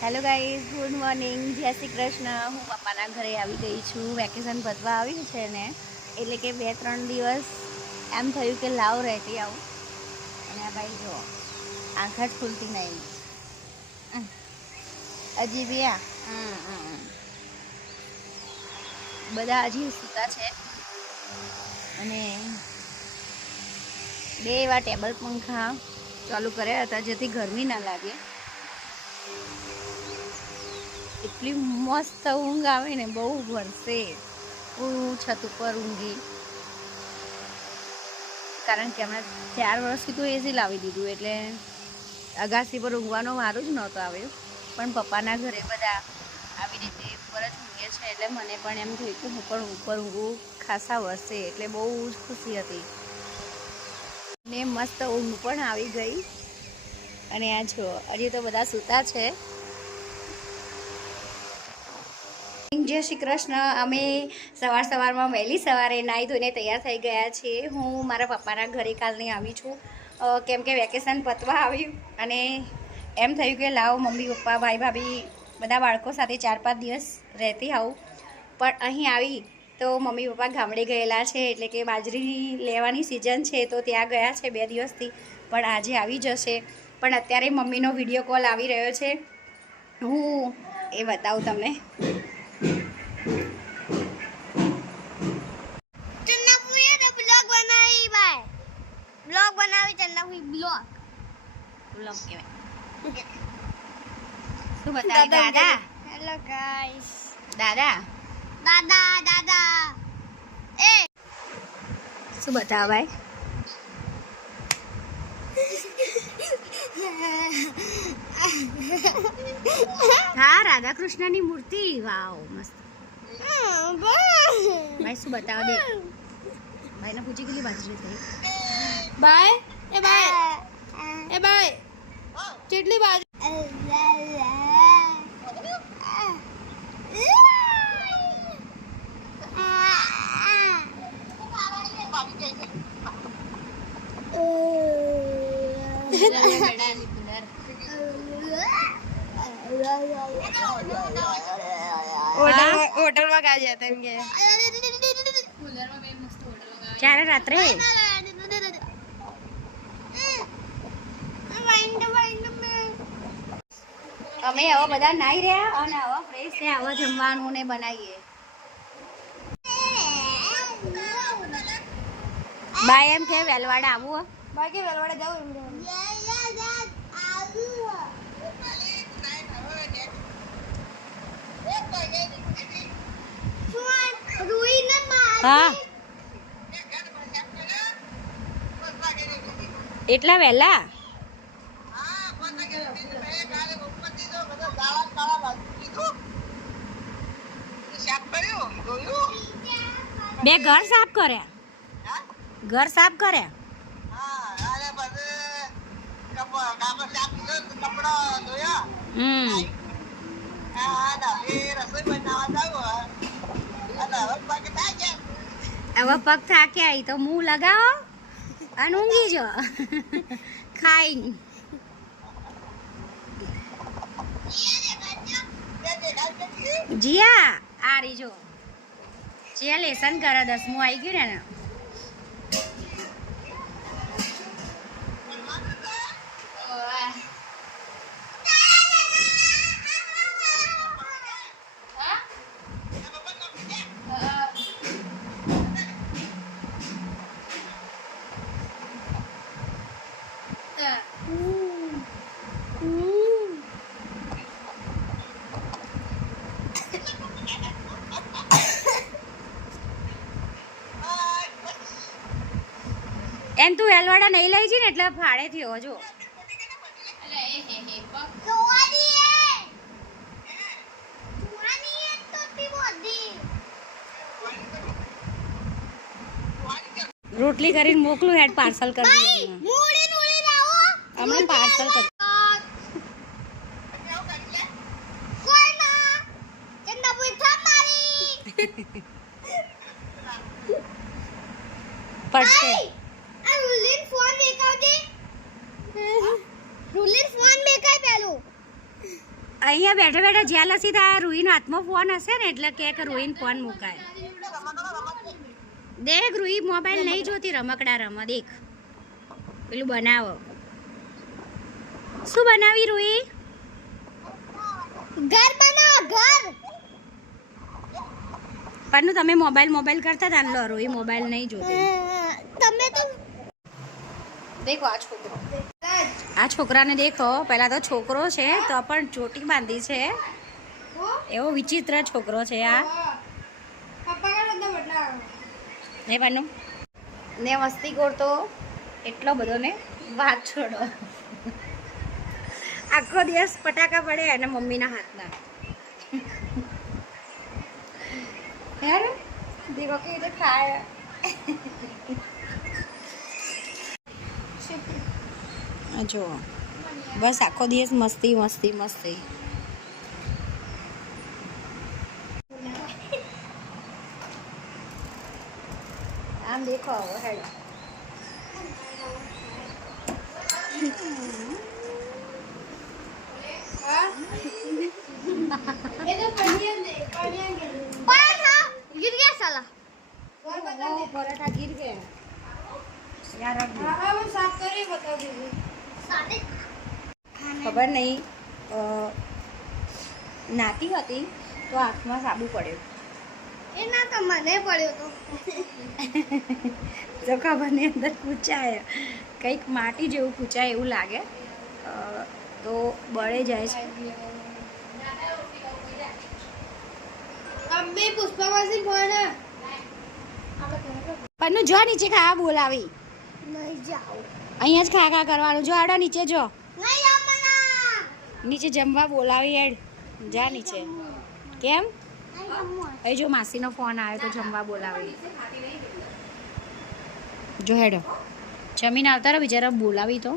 Hello guys, good morning, જય શ્રી કૃષ્ણ. હું પપ્પાના ઘરે આવી ગઈ છું. વેકેશન પતવા આવ્યું છે ને, એટલે કે 2-3 દિવસ એમ થયું કે લાવ રહેતી આવું. અને આ ભાઈ જો આંખ જ ખુલતી નહીં, હજી બી બધા હજી સૂતા છે. અને 2 એવા ટેબલ પંખા ચાલુ કર્યા હતા જેથી ગરમી ના લાગે. એટલી મસ્ત ઊંઘ આવે ને, બહુ વરસે. હું છત ઉપર ઊંઘી, કારણ કે હમણાં 4 વર્ષથી તો એસી લાવી દીધું, એટલે અગાસી પર ઊંઘવાનો મારું જ નહોતો આવ્યો. પણ પપ્પાના ઘરે બધા આવી રીતે ઉપર જ ઊંઘે છે, એટલે મને પણ એમ થયું કે હું પણ ઉપર ઊંઘું. ખાસા વર્ષે, એટલે બહુ જ ખુશી હતી ને મસ્ત ઊંઘ પણ આવી ગઈ. અને આ જો હજી તો બધા સૂતા છે. જય શ્રી કૃષ્ણ. અમે સવારમાં વહેલી સવારે નાહી ધોઈને તૈયાર થઈ ગયા છીએ. હું મારા પપ્પાના ઘરે કાલની આવી છું, કેમ કે વેકેશન પતવા આવ્યું અને એમ થયું કે લાવો મમ્મી પપ્પા ભાઈ ભાભી બધા બાળકો સાથે 4-5 દિવસ રહેતી આવું. પણ અહીં આવી તો મમ્મી પપ્પા ગામડે ગયેલા છે, એટલે કે બાજરી લેવાની સિઝન છે, તો ત્યાં ગયા છે 2 દિવસથી. પણ આજે આવી જશે. પણ અત્યારે મમ્મીનો વિડીયો કોલ આવી રહ્યો છે, હું એ બતાવું તમને. બ્લોગ બનાવી ચંદાપુરી બ્લોગ કહેવાય. શું બતાવી દાદા? Hello guys. દાદા એ શું બતાવ ભાઈ? હા, રાધા કૃષ્ણની મૂર્તિ. વાવ, મસ્ત. ભાઈ શું બતાવ દે? ભાઈને પૂછી કેટલી બાજરી થઈ? બાય એ કેટલી બાજુ? હોટલમાં કા જતા એમ કે ક્યારે રાત્રે અમે હવે બધા નાઈ રહ્યા અને હવે ફ્રેશ થયા. હવે જમવાનું ને બનાવીએ. બાય એમ કે વેલવાડા આવું? બાય કે વેલવાડા જાવ એમ. હા, એટલા વહેલા? બે ઘર સાફ કર્યા? ઘર સાફ કર્યા? હવે પગ થાક્યા તો મું લગાવો અને ઊંઘી જો ખાઈ. જીયા આ રહી જો, જે લેસન કરે 10મું આવી ગયું ને. એમ તું વેલવાડા નહીં લઈ જઈ ને એટલે ફાડે થયો જો. રોટલી કરીને મોકલું, હેડ પાર્સલ કરી હમણાં પાર્સલ કરી. પડશે રૂલિન ફોન મેકાય પેલું અહીંયા બેઠા બેઠા જેલસી થાય. રૂહીનો હાથમાં ફોન હશે ને એટલે કે રૂહીને ફોન મુકાય. દેખ રૂહી મોબાઈલ નહીં જોતી, રમકડા રમા. દેખ પેલું બનાવો. શું બનાવી રૂહી? ઘર બનાવો ઘર. પણ તમે મોબાઈલ કરતા હતા ને. લો રૂહી મોબાઈલ નહીં જોતી. તમે તો દેખો આ છોકરાને દેખો. પહેલા તો છોકરો છે તો પણ ચોટી બાંધી છે. એવો વિચિત્ર છોકરો છે આ. ને પાનું ને મસ્તી કરતો એટલો બધો ને વાત છોડો. આખો દિવસ પટાકા પડે અને મમ્મીના હાથના. યાર દેખો કે રીતે ખાય. જો બસ આખો દિવસ મસ્તી મસ્તી મસ્તી. આમ દેખો હેડ. गिर गया साला. पराठा गिर गया यार. ખબર નહીં નાતી હતી તો આંખમાં સાબુ પડ્યો. એના તો મને પડ્યો તો. જો ખબરની અંદર પૂછાય કંઈક માટી જેવું પૂછાય એવું લાગે તો બળે જાય છે. અમ્મી પુષ્પાવાસી ફોન પણ જો નીચે ખાવા બોલાવી. નહીં જાઓ. અહીંયા જ ખા કરવાનું. જો આડો નીચે જો. નહીં જાઓ મના. નીચે જમવા બોલાવી હેડ. જા નીચે. કેમ? નહીં જમવા. એ જો માસીનો ફોન આવ્યો તો જમવા બોલાવી. જો હેડો જમીન આવતા રહો. બિચારા બોલાવી તો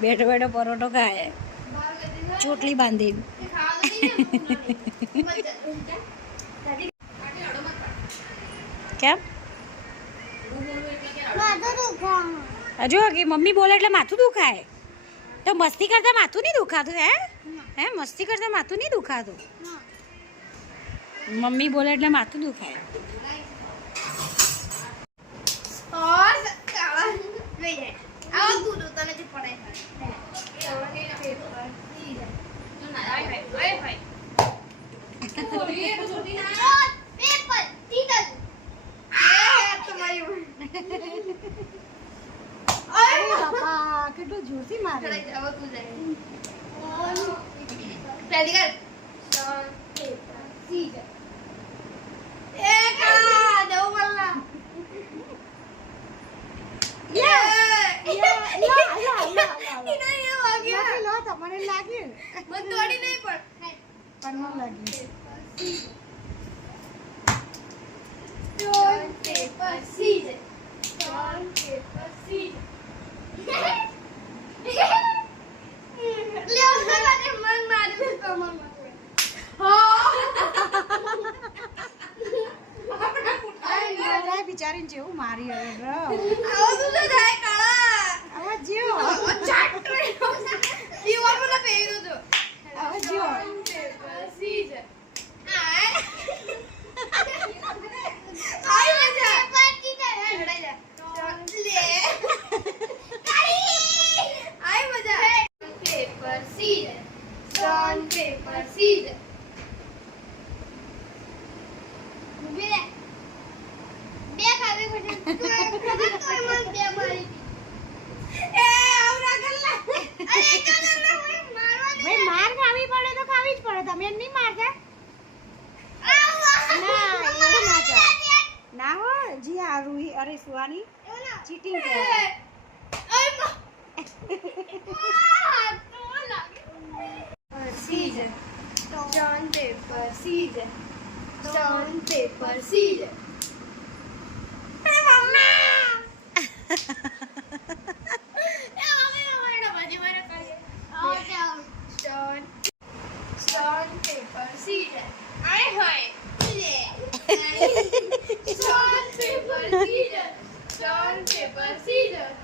બેઠો બેઠો પરોઠો ખાય ચોટલી બાંધી. કેમ? હજુ કે મમ્મી બોલે એટલે માથું દુખાય. તો મસ્તી કરતા માથું નહીં દુખાતું. હે મસ્તી કરતા માથું નહીં દુખાતું. મમ્મી બોલે એટલે માથું દુખાય. કેટલું જોરથી મારે. તમને લાગ્યું પણ ન લાગ્યું. બિચારીને જેવું મારી માર ખાવી પડે તો ખાવી જ પડે. તમે એમ નહીં મારતા ના હોય. જી આ રૂહી અરે સુવાની ચીટિંગ કરે. Stone, paper, scissors. Stone, paper, scissors. Hey, mama! Stone, paper, scissors. Stone, paper, scissors. Stone, paper, scissors.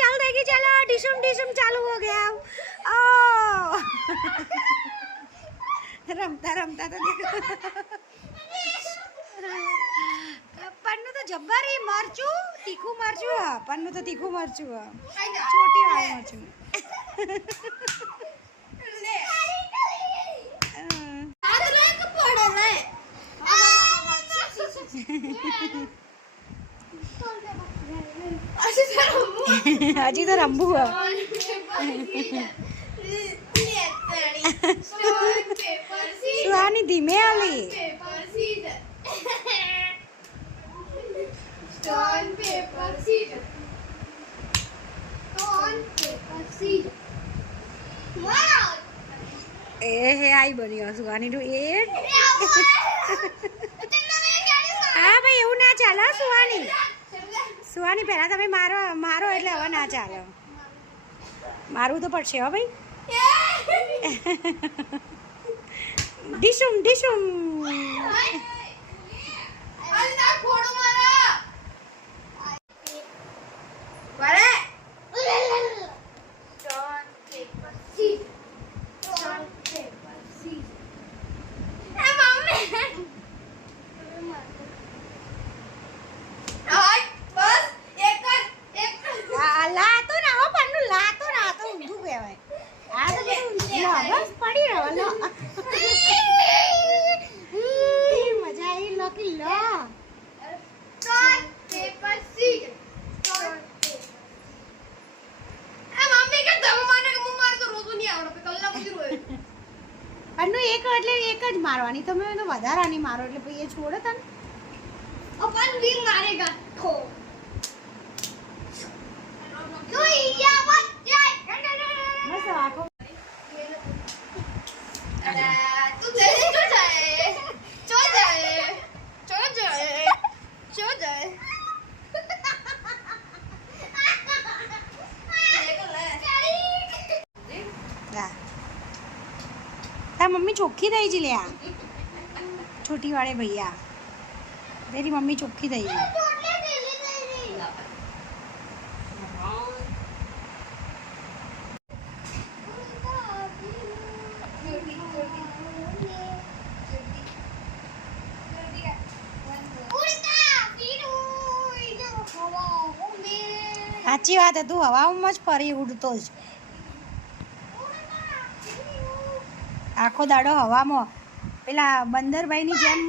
चालू रहेगी चलो डिशुम चालू हो गया ओ रमता रमता तो देखो पन्नू तो जब्बर ही मरचू तीखू मरचू पन्नू तो तीखू मरचू छोटी वाली मरचू हजी तो रंबू है सुहानी धीमे आली Stone, paper, scissors. Stone, paper, scissors. Wow! ए हे आई बनी सुहानी નું એ હા ભાઈ એવું ના ચાલે સુહાની સુહાની પહેલા તમે મારો મારો એટલે હવે ના ચાલે મારવું તો પડશે હો ભાઈ ડીશુમ ડીશુમ લાતો ના હો પન્નુ લાતો ના તો ઊંધું કહેવાય આ તો બસ પડી રહ્યો લો મજા આવી લો કે લો પન્નુ એક એટલે એક જ મારવાની તમે એને વધારાની મારો એટલે પછી એ છોડે તને अपन भी मारेगा ठो બસ આખો तू जल्दी चो जाए चो जाए चो जाए चो जाए તાર મમ્મી ચોખ્ખી થઈ છે લ્યા છોટી વાળે ભૈયા तेरी मम्मी ચોખ્ખી થઈ ગઈ સાચી વાત તું હવામાં જ ફરી ઉડતો જ આખો દાડો હવામાં પેલા બંદરભાઈની જેમ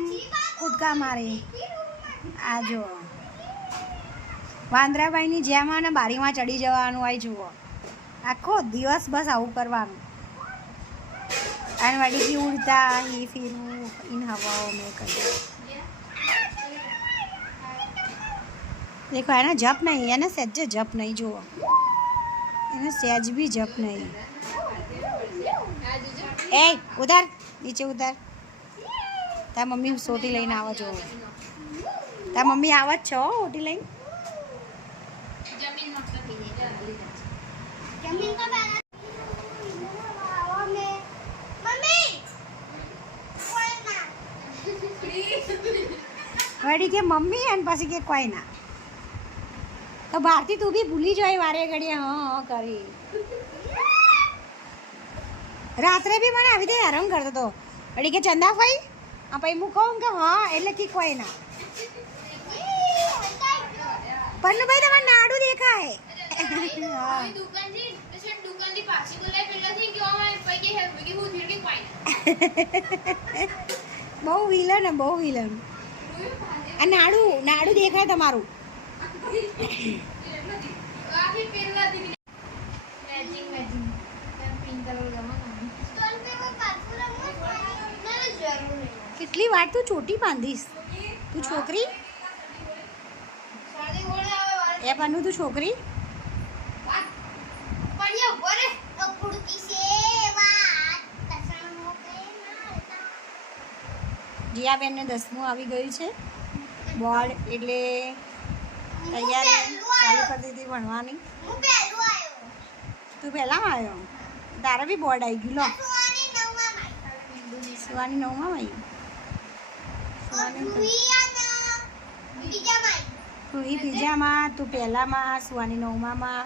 કૂદકા મારે આ જો વાંદરાભાઈની જેમ અને બારીમાં ચડી જવાનું હોય જુઓ આખો દિવસ બસ આવું કરવાનું અને વડીથી ઉડતા એ ફીરવું ઇન હવાઓ મેં કર્યું देखो है ना जप नहीं है ना सहज जप नहीं जुओ એને સહેજ બી જપ નહીં એ ઉધર નીચે ઉધર તાર મમ્મી સોટી લઈને આવો છો તાર મમ્મી આવે જ છો ઓટી લઈને जमीन का बैलेंस मम्मी कोई ना વળી કે મમ્મી અને પછી કે કોઈ ના તો ભારતી તું બી ભૂલી જાય વારે ઘડીએ હા કરી રાત્રે બી મને આવી રીતે હેરાન કરતો હતો વળી કે ચંદાભાઈ આ પછી હું કહું કે હા એટલે કે કોઈ ના પન્નુભાઈ તમારે નાડું દેખાય બહુ વિલન બહુ વિલન આ નાડું નાડું દેખાય તમારું કેટલી વાર તું ચોટી બાંધીશ તું છોકરી એ પન્નુ તું છોકરી જીયાબેનને 10મું આવી ગયું છે બોર્ડ એટલે તૈયારી ચાલુ કરી દીધી ભણવાની તું પહેલાં આવ્યો તારે બી બોર્ડ આવી ગયું લો સુવાની 9માં આવી તું એ બીજામાં તું પહેલામાં સુવાની 9માં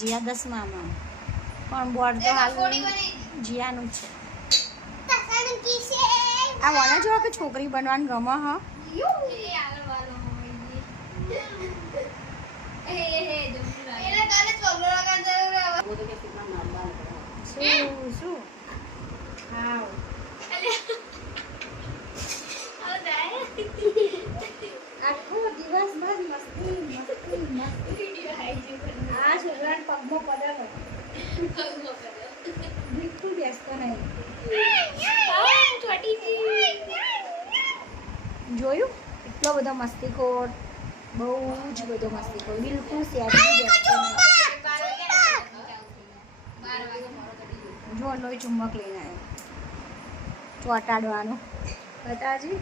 જીયા 10મામાં પણ બોર્ડ તો હાલ જીયાનું જ છે. આ વાળા જો કે છોકરી બનવાનું ગમે હા. શું હા આખો દિવસ બસ મસ્તી મસ્તી મસ્તી. આ છોકરાને પગમાં પડે બિલકુલ બેસતો નહીં. જોયું એટલો બધો મસ્તીખોર, બહુ જ બધો મસ્તીખોર, બિલકુલ સેટી બેસતો નહીં. જો લોહી ચુંબક લઈને આવ્યો ચોટાડવાનું. બતાજી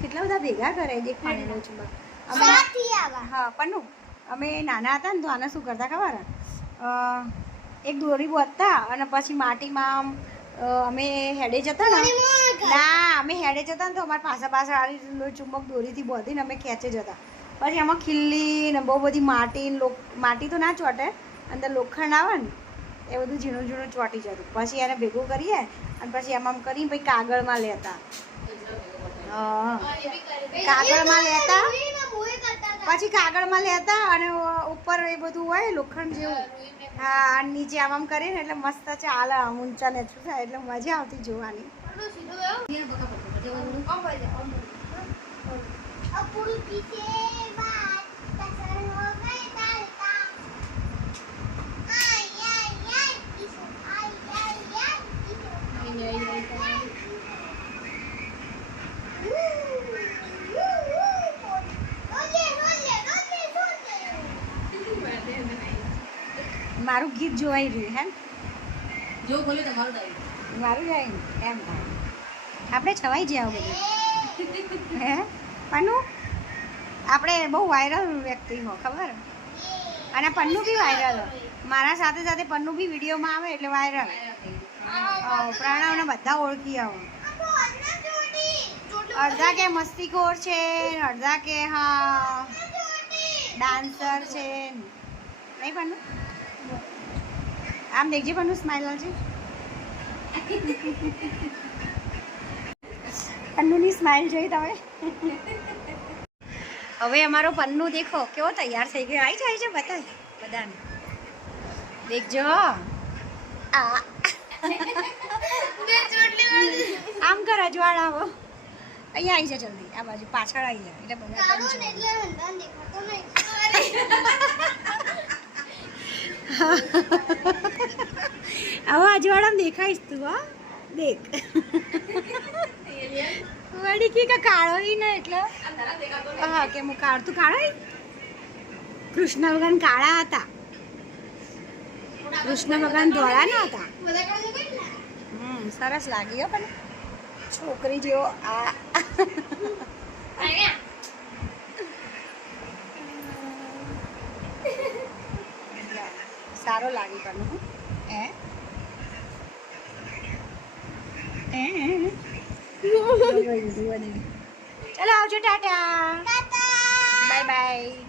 કેટલા બધા ભેગા કરે દેખાને લોહી ચુંબક. હા પન્નુ અમે નાના હતા ને તો આને શું કરતા ખબર એક દોરી બોધતા અને પછી માટીમાં આમ અમે હેડે જતા ને ના અમે હેડે જતા ને તો અમારા પાછળ પાછળ આવી લોહી ચુંબક દોરીથી બોધીને અમે ખેંચે જતા. પછી આમાં ખીલ્લી ને બહુ બધી માટી તો ના ચોટે, અંદર લોખંડ આવે ને એ બધું ઝીણું ઝીણું ચોંટી જતું. પછી એને ભેગું કરીએ અને પછી આમ કરીને પછી કાગળમાં લેતા. કાગળમાં લેતા પછી કાગળમાં લેતા અને ઉપર એ બધું હોય લોખંડ જેવું. હા નીચે આમ કરીને એટલે મસ્ત ચાલે આમ ઊંચા ને શું થાય એટલે મજા આવતી જોવાની. મારું ગીત જોવાઈ રહ્યું હે જો બોલે તમારું દાઈ મારું જાય ને એમ થાય આપણે છવાઈ જાય બધું હે પન્નુ. આપણે બહુ વાયરલ વ્યક્તિ હો ખબર, અને પન્નુ બી વાયરલ. મારા સાથે સાથે પન્નુ બી વિડીયોમાં આવે એટલે વાયરલ. પ્રણવને બધા ઓળખી આવો. અડધા કે મસ્તીખોર છે, અડધા કે હા ડાન્સર છે. નહીં પન્નુ આમ દેખજે પન્નુ સ્માઈલ આવજે. પન્નુની સ્માઈલ જોઈ તમે. હવે અમારો પન્નુ દેખો કેવો તૈયાર થઈ ગયો. આવી જાય છે બતાય બધાને દેખજો. આ આમ કર અજવાળ આવો અહીંયા આવી જા જલ્દી આ બાજુ પાછળ આવી જાય એટલે બધા આવો અજવાળામાં દેખાઈશ તું. હા દેખ વળી કે કાળો ને એટલે હા કે હું કાળ તું કાળો. કૃષ્ણ ભગવાન કાળા હતા, કૃષ્ણ ભગવાન ધોળા ના હતા. સરસ લાગી હો પણ છોકરી જેવો. આ સારો લાગી પણ ચલો આવજો ટાટા બાય બાય.